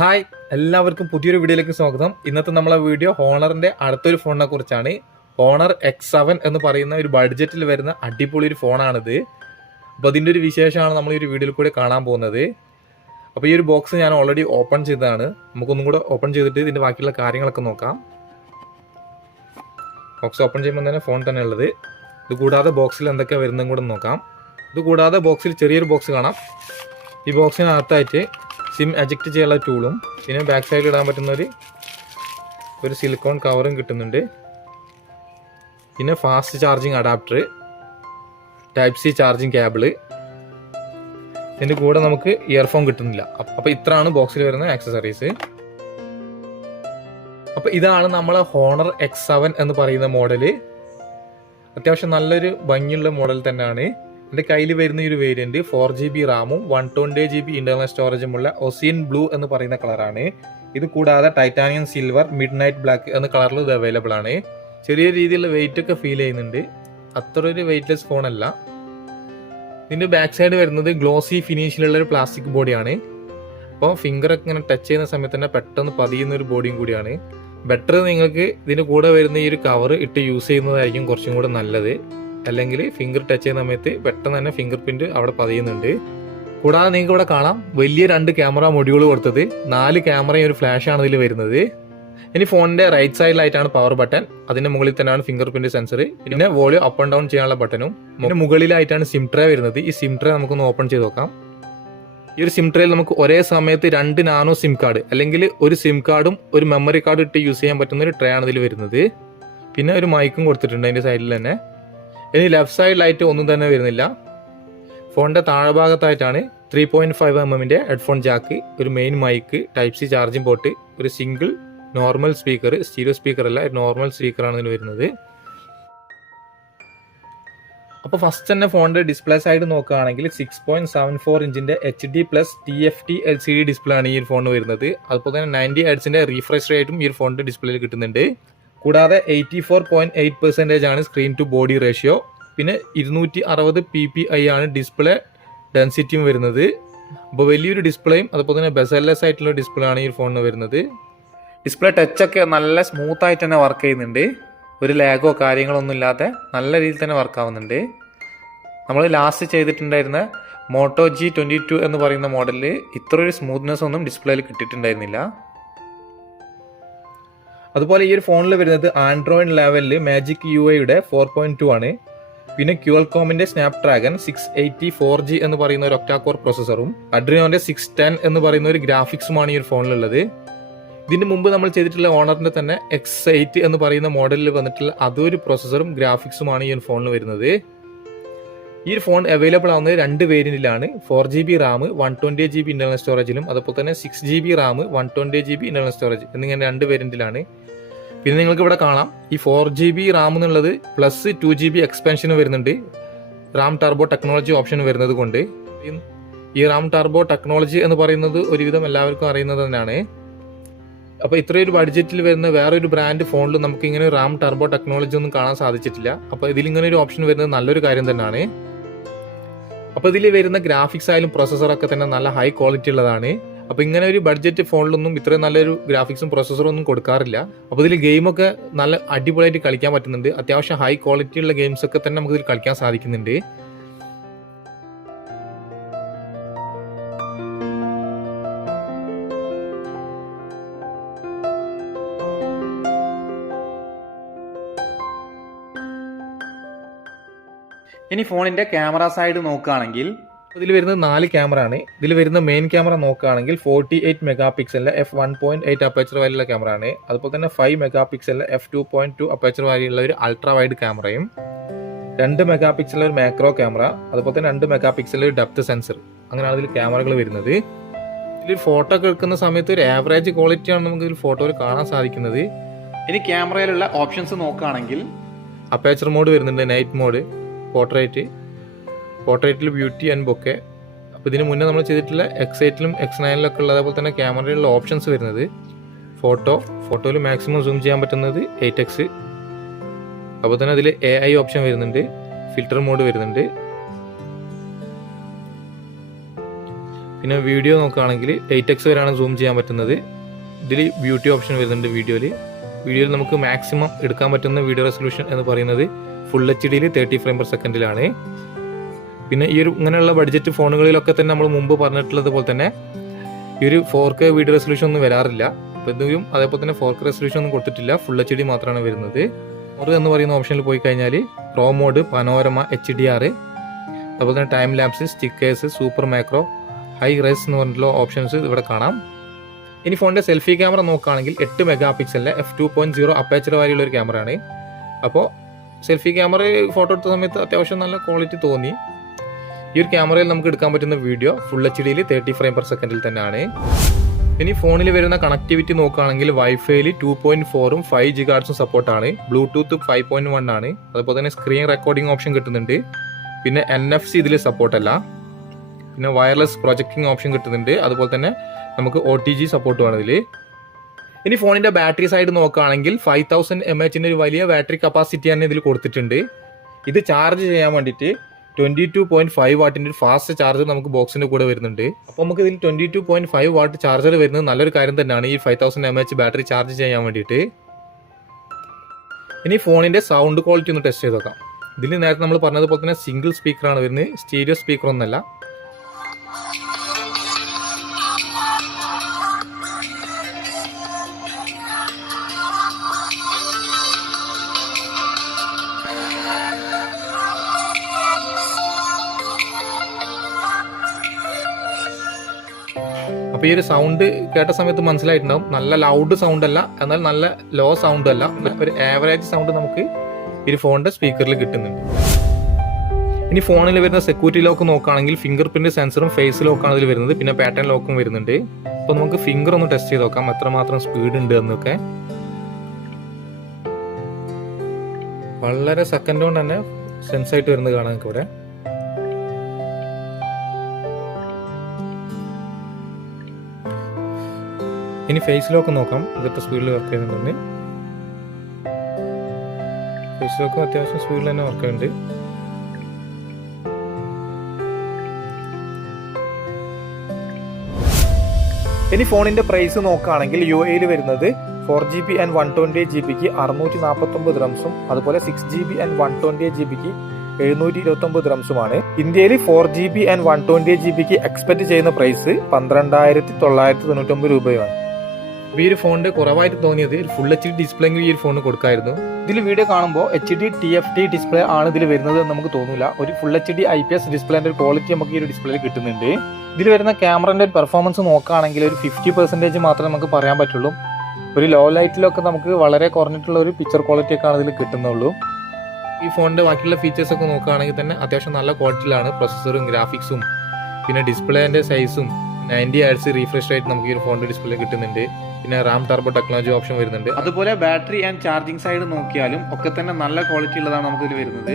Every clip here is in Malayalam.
ഹായ്, എല്ലാവർക്കും പുതിയൊരു വീഡിയോയിലേക്ക് സ്വാഗതം. ഇന്നത്തെ നമ്മളെ വീഡിയോ ഹോണറിന്റെ അടുത്തൊരു ഫോണിനെ കുറിച്ചാണ്. ഹോണർ X7 എന്ന് പറയുന്ന ഒരു ബഡ്ജറ്റിൽ വരുന്ന അടിപൊളി ഒരു ഫോണാണിത്. അപ്പോൾ അതിൻ്റെ ഒരു വിശേഷമാണ് നമ്മൾ ഈ ഒരു വീഡിയോയിൽ കൂടെ കാണാൻ പോകുന്നത്. അപ്പോൾ ഈ ഒരു ബോക്സ് ഞാൻ ഓൾറെഡി ഓപ്പൺ ചെയ്തതാണ്. നമുക്കൊന്നും കൂടെ ഓപ്പൺ ചെയ്തിട്ട് ഇതിൻ്റെ ബാക്കിയുള്ള കാര്യങ്ങളൊക്കെ നോക്കാം. ബോക്സ് ഓപ്പൺ ചെയ്യുമ്പോൾ തന്നെ ഫോൺ തന്നെ ഉള്ളത്. ഇത് കൂടാതെ ബോക്സിൽ എന്തൊക്കെയാണ് വരുന്നതും കൂടെ നോക്കാം. ഇത് കൂടാതെ ബോക്സിൽ ചെറിയൊരു ബോക്സ് കാണാം. ഈ ബോക്സിനകത്തായിട്ട് സിം എജക്റ്റ് ചെയ്യാനുള്ള ടൂളും പിന്നെ ബാക്ക് സൈഡിൽ ഇടാൻ പറ്റുന്ന ഒരു സിലിക്കോൺ കവറും കിട്ടുന്നുണ്ട്. പിന്നെ fast charging adapter, type C charging cable, ഇതിൻ്റെ കൂടെ നമുക്ക് ഇയർഫോൺ കിട്ടുന്നില്ല. അപ്പോൾ ഇത്രയാണ് ബോക്സിൽ വരുന്ന ആക്സസറീസ്. അപ്പോൾ ഇതാണ് നമ്മളെ ഹോണർ X7 എന്ന് പറയുന്ന മോഡല്. അത്യാവശ്യം നല്ലൊരു ഭംഗിയുള്ള മോഡൽ തന്നെയാണ്. എൻ്റെ കയ്യിൽ വരുന്ന ഈ ഒരു വേരിയന്റ് 4GB റാമും 128GB ഇന്റർണൽ സ്റ്റോറേജുമുള്ള ഒസിയൻ ബ്ലൂ എന്ന് പറയുന്ന കളറാണ്. ഇത് കൂടാതെ titanium silver, mid night black എന്ന കളറിൽ ഇത് അവൈലബിൾ ആണ്. ചെറിയ രീതിയിലുള്ള വെയിറ്റ് ഒക്കെ ഫീൽ ചെയ്യുന്നുണ്ട്. അത്ര ഒരു വെയിറ്റ്ലെസ് ഫോണല്ല. ഇതിന്റെ ബാക്ക് സൈഡ് വരുന്നത് ഗ്ലോസി ഫിനിഷിലുള്ള ഒരു പ്ലാസ്റ്റിക് ബോഡിയാണ്. അപ്പോൾ ഫിംഗർ ഒക്കെ ഇങ്ങനെ ടച്ച് ചെയ്യുന്ന സമയത്ത് തന്നെ പെട്ടെന്ന് പതിയുന്ന ഒരു ബോഡിയും കൂടിയാണ്. ബെറ്റർ നിങ്ങൾക്ക് ഇതിന് കൂടെ വരുന്ന ഈ ഒരു കവർ ഇട്ട് യൂസ് ചെയ്യുന്നതായിരിക്കും കുറച്ചും കൂടെ നല്ലത്. അല്ലെങ്കിൽ ഫിംഗർ ടച്ച് ചെയ്യുന്ന സമയത്ത് പെട്ടെന്ന് തന്നെ ഫിംഗർ പ്രിന്റ് അവിടെ പതിയുന്നുണ്ട്. കൂടാതെ നിങ്ങൾക്ക് ഇവിടെ കാണാം വലിയ 2 ക്യാമറ മൊഡ്യൂൾ കൊടുത്തത്. 4 ക്യാമറയും ഒരു ഫ്ലാഷാണ് ഇതിൽ വരുന്നത്. ഇനി ഫോണിന്റെ റൈറ്റ് സൈഡിലായിട്ടാണ് പവർ ബട്ടൺ, അതിന്റെ മുകളിൽ തന്നെയാണ് ഫിംഗർ പ്രിന്റ് സെൻസർ, പിന്നെ വോളിയം അപ്പ് ആൻഡ് ഡൗൺ ചെയ്യാനുള്ള ബട്ടണും, പിന്നെ മുകളിലായിട്ടാണ് സിം ട്രേ വരുന്നത്. ഈ സിം ട്രേ നമുക്കൊന്ന് ഓപ്പൺ ചെയ്ത് നോക്കാം. ഈ ഒരു സിം ട്രേയിൽ നമുക്ക് ഒരേ സമയത്ത് 2 നാനോ സിം കാർഡ് അല്ലെങ്കിൽ ഒരു സിം കാർഡും ഒരു മെമ്മറി കാർഡ് ഇട്ട് യൂസ് ചെയ്യാൻ പറ്റുന്ന ഒരു ട്രേ ആണ് ഇതിൽ വരുന്നത്. പിന്നെ ഒരു മൈക്കും കൊടുത്തിട്ടുണ്ട് അതിന്റെ സൈഡിൽ തന്നെ. ഇനി ലെഫ്റ്റ് സൈഡിലായിട്ട് ഒന്നും തന്നെ വരുന്നില്ല. ഫോണിന്റെ താഴെ ഭാഗത്തായിട്ടാണ് 3.5mm ഹെഡ്ഫോൺ ജാക്ക്, ഒരു main mic, type C charging port, ഒരു single normal speaker, stereo speaker അല്ല, നോർമൽ സ്പീക്കറാണ് ഇതിന് വരുന്നത്. അപ്പോൾ ഫസ്റ്റ് തന്നെ ഫോണിന്റെ ഡിസ്പ്ലേ സൈഡ് നോക്കുകയാണെങ്കിൽ 6.74 ഇഞ്ചിന്റെ HD+ TFT LCD ഡിസ്പ്ലേ ആണ് ഈ ഒരു ഫോണിന് വരുന്നത്. അതുപോലെ തന്നെ 90 ഹെർട്സിന്റെ റീഫ്രഷ് റേറ്റും ഈ ഒരു ഫോണിന്റെ ഡിസ്പ്ലേയിൽ കിട്ടുന്നുണ്ട്. കൂടാതെ 84.8% ആണ് സ്ക്രീൻ ടു ബോഡി റേഷ്യോ. പിന്നെ 260 ppi ആണ് ഡിസ്പ്ലേ ഡെൻസിറ്റിയും വരുന്നത്. അപ്പോൾ വലിയൊരു ഡിസ്പ്ലേയും അതുപോലെ തന്നെ ബെസൽലെസ് ആയിട്ടുള്ള ഡിസ്പ്ലേ ആണ് ഈ ഫോണിന് വരുന്നത്. ഡിസ്പ്ലേ ടച്ചൊക്കെ നല്ല സ്മൂത്ത് ആയിട്ട് തന്നെ വർക്ക് ചെയ്യുന്നുണ്ട്. ഒരു ലാഗോ കാര്യങ്ങളൊന്നും ഇല്ലാതെ നല്ല രീതിയിൽ തന്നെ വർക്ക് ആവുന്നുണ്ട്. നമ്മൾ ലാസ്റ്റ് ചെയ്തിട്ടുണ്ടായിരുന്ന മോട്ടോ G22 എന്ന് പറയുന്ന മോഡലിൽ ഇത്ര ഒരു സ്മൂത്ത്നെസ് ഒന്നും ഡിസ്പ്ലേയിൽ കിട്ടിയിട്ടുണ്ടായിരുന്നില്ല. അതുപോലെ ഈ ഒരു ഫോണിൽ വരുന്നത് ആൻഡ്രോയിഡ് ലെവലിൽ മാജിക് UI 4.2 ആണ്. പിന്നെ ക്വാൾകോമിന്റെ സ്നാപ്ഡ്രാഗൺ 680 4G എന്ന് പറയുന്ന ഒരു ഒക്ടാ-കോർ പ്രോസസറും അഡ്രിനോന്റെ 610 എന്ന് പറയുന്ന ഒരു ഗ്രാഫിക്സുമാണ് ഈ ഒരു ഫോണിലുള്ളത്. ഇതിന് മുമ്പ് നമ്മൾ ചെയ്തിട്ടുള്ള ഓണറിന്റെ തന്നെ X8 എന്ന് പറയുന്ന മോഡലിൽ വന്നിട്ടുള്ള അതൊരു പ്രോസസറും ഗ്രാഫിക്സുമാണ് ഈ ഒരു ഫോണിൽ വരുന്നത്. ഈ ഒരു ഫോൺ അവൈലബിൾ ആവുന്നത് 2 വേരിയന്റിലാണ്. 4GB റാം 128GB ഇന്റർണൽ സ്റ്റോറേജിലും അതുപോലെ തന്നെ 6GB Ram 128GB internal storage എന്നിങ്ങനെ 2 വേരിയന്റിലാണ്. പിന്നെ നിങ്ങൾക്ക് ഇവിടെ കാണാം ഈ 4GB റാം എന്നുള്ളത് പ്ലസ് 2GB എക്സ്പാൻഷനും വരുന്നുണ്ട്. റാം ടർബോ ടെക്നോളജി ഓപ്ഷൻ വരുന്നത് കൊണ്ട് ഈ റാം ടർബോ ടെക്നോളജി എന്ന് പറയുന്നത് ഒരുവിധം എല്ലാവർക്കും അറിയുന്നത് തന്നെയാണ്. അപ്പോൾ ഇത്രയൊരു ബഡ്ജറ്റിൽ വരുന്ന വേറൊരു ബ്രാൻഡ് ഫോണിൽ നമുക്ക് ഇങ്ങനെ റാം ടർബോ ടെക്നോളജി ഒന്നും കാണാൻ സാധിച്ചിട്ടില്ല. അപ്പോൾ ഇതിലിങ്ങനെ ഒരു ഓപ്ഷൻ വരുന്നത് നല്ലൊരു കാര്യം തന്നെയാണ്. അപ്പോൾ ഇതിൽ വരുന്ന ഗ്രാഫിക്സ് ആയാലും പ്രോസസ്സറൊക്കെ തന്നെ നല്ല ഹൈ ക്വാളിറ്റി ഉള്ളതാണ്. അപ്പോൾ ഇങ്ങനെ ഒരു ബഡ്ജറ്റ് ഫോണിലൊന്നും ഇത്രയും നല്ലൊരു ഗ്രാഫിക്സും പ്രോസസ്സറും ഒന്നും കൊടുക്കാറില്ല. അപ്പോൾ ഇതിൽ ഗെയിമൊക്കെ നല്ല അടിപൊളിയായിട്ട് കളിക്കാൻ പറ്റുന്നുണ്ട്. അത്യാവശ്യം ഹൈ ക്വാളിറ്റി ഉള്ള ഗെയിംസ് ഒക്കെ തന്നെ നമുക്ക് ഇതിൽ കളിക്കാൻ സാധിക്കുന്നുണ്ട്. ഇനി ഫോണിന്റെ ക്യാമറ സൈഡ് നോക്കുകയാണെങ്കിൽ ഇതിൽ വരുന്നത് 4 ക്യാമറ ആണ്. ഇതിൽ വരുന്ന മെയിൻ ക്യാമറ നോക്കുകയാണെങ്കിൽ 48 മെഗാപിക്സലിലെ f1.8 അപ്പേച്ചർ വാല്യുള്ള ക്യാമറ ആണ്. അതുപോലെ തന്നെ 5 മെഗാപിക്സലിലെ f2.2 അപ്പേച്ചർ വാല്യുള്ള ഒരു അൾട്രാ വൈഡ് ക്യാമറയും 2 മെഗാപിക്സലിലെ ഒരു മാക്രോ ക്യാമറ, അതുപോലെ തന്നെ 2 മെഗാപിക്സലിലെ ഒരു ഡെപ്ത് സെൻസർ, അങ്ങനെയാണ് ഇതിൽ ക്യാമറകൾ വരുന്നത്. ഇതിൽ ഫോട്ടോ ഒക്കെ എടുക്കുന്ന സമയത്ത് ഒരു ആവറേജ് ക്വാളിറ്റിയാണ് നമുക്ക് ഇതിൽ ഫോട്ടോയിൽ കാണാൻ സാധിക്കുന്നത്. ഇനി ക്യാമറയിലുള്ള ഓപ്ഷൻസ് നോക്കുകയാണെങ്കിൽ അപ്പേച്ചർ മോഡ് വരുന്നുണ്ട്, നൈറ്റ് മോഡ്, പോർട്രേറ്റിൽ ബ്യൂട്ടി ആൻഡ് ബൊക്കെ. അപ്പോൾ ഇതിന് മുന്നേ നമ്മൾ ചെയ്തിട്ടുള്ള X8ലും X9ലൊക്കെ ഉള്ള അതേപോലെ തന്നെ ക്യാമറയിലുള്ള ഓപ്ഷൻസ് വരുന്നത് ഫോട്ടോയിൽ മാക്സിമം സൂം ചെയ്യാൻ പറ്റുന്നത് 8x. അപ്പോൾ തന്നെ അതിൽ AI ഓപ്ഷൻ വരുന്നുണ്ട്, ഫിൽറ്റർ മോഡ് വരുന്നുണ്ട്, പിന്നെ വീഡിയോ നോക്കുകയാണെങ്കിൽ 8x വരെയാണ് സൂം ചെയ്യാൻ പറ്റുന്നത്. ഇതിൽ ബ്യൂട്ടി ഓപ്ഷൻ വരുന്നുണ്ട്. വീഡിയോയിൽ നമുക്ക് മാക്സിമം എടുക്കാൻ പറ്റുന്ന വീഡിയോ റെസൊല്യൂഷൻ എന്ന് പറയുന്നത് ഫുൾ HD 30 ഫ്രെയിം പെർ സെക്കൻഡിലാണ്. പിന്നെ ഈ ഒരു ഇങ്ങനെയുള്ള ബഡ്ജറ്റ് ഫോണുകളിലൊക്കെ തന്നെ നമ്മൾ മുമ്പ് പറഞ്ഞിട്ടുള്ളത് പോലെ തന്നെ ഈ ഒരു 4K വീഡിയോ റെസൊല്യൂഷൻ ഒന്നും വരാറില്ല. അപ്പോൾ എന്തെങ്കിലും അതേപോലെ തന്നെ 4K റെസൊല്യൂഷൻ ഒന്നും കൊടുത്തിട്ടില്ല, ഫുൾ HD മാത്രമാണ് വരുന്നത്. മോഡ് എന്ന് പറയുന്ന ഓപ്ഷനിൽ പോയി കഴിഞ്ഞാൽ പ്രോ മോഡ്, പനോരമ, HDR, അതുപോലെ തന്നെ time lapse, stickers, super macro, high res എന്ന് പറഞ്ഞിട്ടുള്ള ഓപ്ഷൻസ് ഇവിടെ കാണാം. ഇനി ഫോണിൻ്റെ സെൽഫി ക്യാമറ നോക്കുകയാണെങ്കിൽ 8 മെഗാ പിക്സലിൻ്റെ f2.0 അപ്പേച്ചർ വാരിയുള്ള ഒരു ക്യാമറയാണ്. അപ്പോൾ സെൽഫി ക്യാമറ ഫോട്ടോ എടുത്ത സമയത്ത് അത്യാവശ്യം നല്ല ക്വാളിറ്റി തോന്നി. ഈ ഒരു ക്യാമറയിൽ നമുക്ക് എടുക്കാൻ പറ്റുന്ന video full HD 30 frame per സെക്കൻഡിൽ തന്നെയാണ്. ഇനി ഫോണിൽ വരുന്ന കണക്ടിവിറ്റി നോക്കുകയാണെങ്കിൽ വൈഫൈയിൽ 2.4ഉം 5 GHz സപ്പോർട്ടാണ്. ബ്ലൂടൂത്ത് 5.1 ആണ്. അതുപോലെ തന്നെ സ്ക്രീൻ റെക്കോർഡിംഗ് ഓപ്ഷൻ കിട്ടുന്നുണ്ട്. പിന്നെ NFC ഇതിൽ സപ്പോർട്ടല്ല. പിന്നെ വയർലെസ് പ്രൊജക്റ്റിംഗ് ഓപ്ഷൻ കിട്ടുന്നുണ്ട്. അതുപോലെ തന്നെ നമുക്ക് OTG സപ്പോർട്ടുമാണ് ഇതിൽ. ഇനി ഫോണിൻ്റെ ബാറ്ററി സൈഡ് നോക്കുകയാണെങ്കിൽ 5000 mAh ഒരു വലിയ ബാറ്ററി കപ്പാസിറ്റി തന്നെ ഇതിൽ കൊടുത്തിട്ടുണ്ട്. ഇത് ചാർജ് ചെയ്യാൻ വേണ്ടിയിട്ട് 22.5 വാട്ടിൻ്റെ ഒരു ഫാസ്റ്റ് ചാർജർ നമുക്ക് ബോക്സിൻ്റെ കൂടെ വരുന്നുണ്ട്. അപ്പോൾ നമുക്ക് ഇതിൽ 22.5 വാട്ട് ചാർജർ വരുന്നത് നല്ലൊരു കാര്യം തന്നെയാണ് ഈ 5000 mAh ബാറ്ററി ചാർജ് ചെയ്യാൻ വേണ്ടിയിട്ട്. ഇനി ഫോണിൻ്റെ സൗണ്ട് ക്വാളിറ്റി ഒന്ന് ടെസ്റ്റ് ചെയ്ത് നോക്കാം. ഇതിൽ നേരത്തെ നമ്മൾ പറഞ്ഞതുപോലെ തന്നെ സിംഗിൾ സ്പീക്കറാണ് വരുന്നത്, സ്റ്റീരിയോ സ്പീക്കർ ഒന്നല്ല. അപ്പോൾ ഈ ഒരു സൗണ്ട് കേട്ട സമയത്ത് മനസ്സിലായിട്ടുണ്ടാവും, നല്ല ലൗഡ് സൗണ്ട് അല്ല, എന്നാൽ നല്ല ലോ സൗണ്ട് അല്ല, ഒരു ആവറേജ് സൗണ്ട് നമുക്ക് ഈ ഫോണിന്റെ സ്പീക്കറിൽ കിട്ടുന്നുണ്ട്. ഇനി ഫോണിൽ വരുന്ന സെക്യൂരിറ്റി ലോക്ക് നോക്കുകയാണെങ്കിൽ ഫിംഗർ പ്രിന്റ് സെൻസറും ഫേസ് ലോക്കാണ് ഇതിൽ വരുന്നത്. പിന്നെ പാറ്റേൺ ലോക്കും വരുന്നുണ്ട്. അപ്പോൾ നമുക്ക് ഫിംഗർ ഒന്ന് ടെസ്റ്റ് ചെയ്ത് നോക്കാം എത്രമാത്രം സ്പീഡ് ഉണ്ട് എന്നൊക്കെ. വളരെ സെക്കൻഡ് കൊണ്ട് തന്നെ സെൻസ് ആയിട്ട് വരുന്നത് കാണാം നിങ്ങൾക്ക് ഇവിടെ. ഇനി ഫേസ് ലോക്ക് നോക്കാം ഇതൊക്കെ സ്പീഡിൽ വർക്ക് ചെയ്യുന്നുണ്ട്. ഫേസ് ലോക്ക് അത്യാവശ്യം സ്പീഡിൽ തന്നെ വർക്ക് ചെയ്യുന്നുണ്ട്. ഇനി ഫോണിന്റെ പ്രൈസ് നോക്കുകയാണെങ്കിൽ UAE വരുന്നത് 4GB and 128GB 649 ദിർഹംസും അതുപോലെ 6GB and 128GB 729 ദിർഹംസുമാണ്. ഇന്ത്യയിൽ 4GB and 128GB എക്സ്പെക്ട് ചെയ്യുന്ന പ്രൈസ് 12,999 രൂപയാണ്. ഈ ഒരു ഫോണിന്റെ കുറവായിട്ട് തോന്നിയത് ഫുൾ HD ഡിസ്പ്ലേ ഈ ഒരു ഫോണിന് കൊടുക്കായിരുന്നു. ഇതിൽ വീഡിയോ കാണുമ്പോൾ HD TFT ഡിസ്പ്ലേ ആണ് ഇതിൽ വരുന്നത് എന്ന് നമുക്ക് തോന്നില്ല. ഒരു ഫുൾ HD IPS ഡിസ്പ്ലേന്റെ ഒരു ക്വാളിറ്റി നമുക്ക് ഈ ഒരു ഡിസ്പ്ലേയിൽ കിട്ടുന്നുണ്ട്. ഇതിൽ വരുന്ന ക്യാമറന്റെ ഒരു പെർഫോമൻസ് നോക്കുകയാണെങ്കിൽ ഒരു 50% മാത്രമേ നമുക്ക് പറയാൻ പറ്റുള്ളൂ. ഒരു ലോ ലൈറ്റിലൊക്കെ നമുക്ക് വളരെ കുറഞ്ഞിട്ടുള്ള ഒരു പിക്ചർ ക്വാളിറ്റി ഒക്കെയാണ് ഇതിൽ കിട്ടുന്നുള്ളൂ. ഈ ഫോണിന്റെ ബാക്കിയുള്ള ഫീച്ചേഴ്സ് ഒക്കെ നോക്കുകയാണെങ്കിൽ തന്നെ അത്യാവശ്യം നല്ല ക്വാളിറ്റിയിലാണ്. പ്രൊസസ്സറും ഗ്രാഫിക്സും പിന്നെ ഡിസ്പ്ലേന്റെ സൈസും 90 Hz റീഫ്രഷ് റേറ്റ് നമുക്ക് ഈ ഒരു ഫോണിന്റെ ഡിസ്പ്ലേ കിട്ടുന്നുണ്ട്. പിന്നെ റാം ടർബോ ടെക്നോളജി ഓപ്ഷൻ വരുന്നുണ്ട്. അതുപോലെ ബാറ്ററി ആൻഡ് ചാർജിങ് സൈഡ് നോക്കിയാലും ഒക്കെ തന്നെ നല്ല ക്വാളിറ്റി ഉള്ളതാണ് നമുക്ക് ഇതിൽ വരുന്നത്.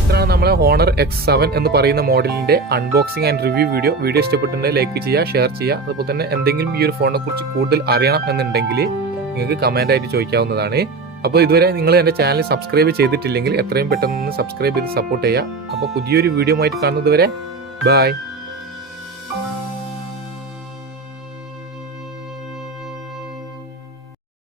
ഇത്രയാണ് നമ്മളെ Honor X7 എന്ന് പറയുന്ന മോഡലിന്റെ അൺബോക്സിംഗ് ആൻഡ് റിവ്യൂ വീഡിയോ ഇഷ്ടപ്പെട്ടിട്ടുണ്ടെങ്കിൽ ലൈക്ക് ചെയ്യുക, ഷെയർ ചെയ്യുക. അതുപോലെ തന്നെ എന്തെങ്കിലും ഈ ഒരു ഫോണിനെ കുറിച്ച് കൂടുതൽ അറിയണം എന്നുണ്ടെങ്കിൽ നിങ്ങൾക്ക് കമന്റ് ആയിട്ട് ചോദിക്കാവുന്നതാണ്. അപ്പോൾ ഇതുവരെ നിങ്ങൾ എൻ്റെ ചാനൽ സബ്സ്ക്രൈബ് ചെയ്തിട്ടില്ലെങ്കിൽ എത്രയും പെട്ടെന്ന് സബ്സ്ക്രൈബ് ചെയ്ത് സപ്പോർട്ട് ചെയ്യുക. അപ്പോൾ പുതിയൊരു വീഡിയോ ആയിട്ട് കാണുന്നത് വരെ ബൈ.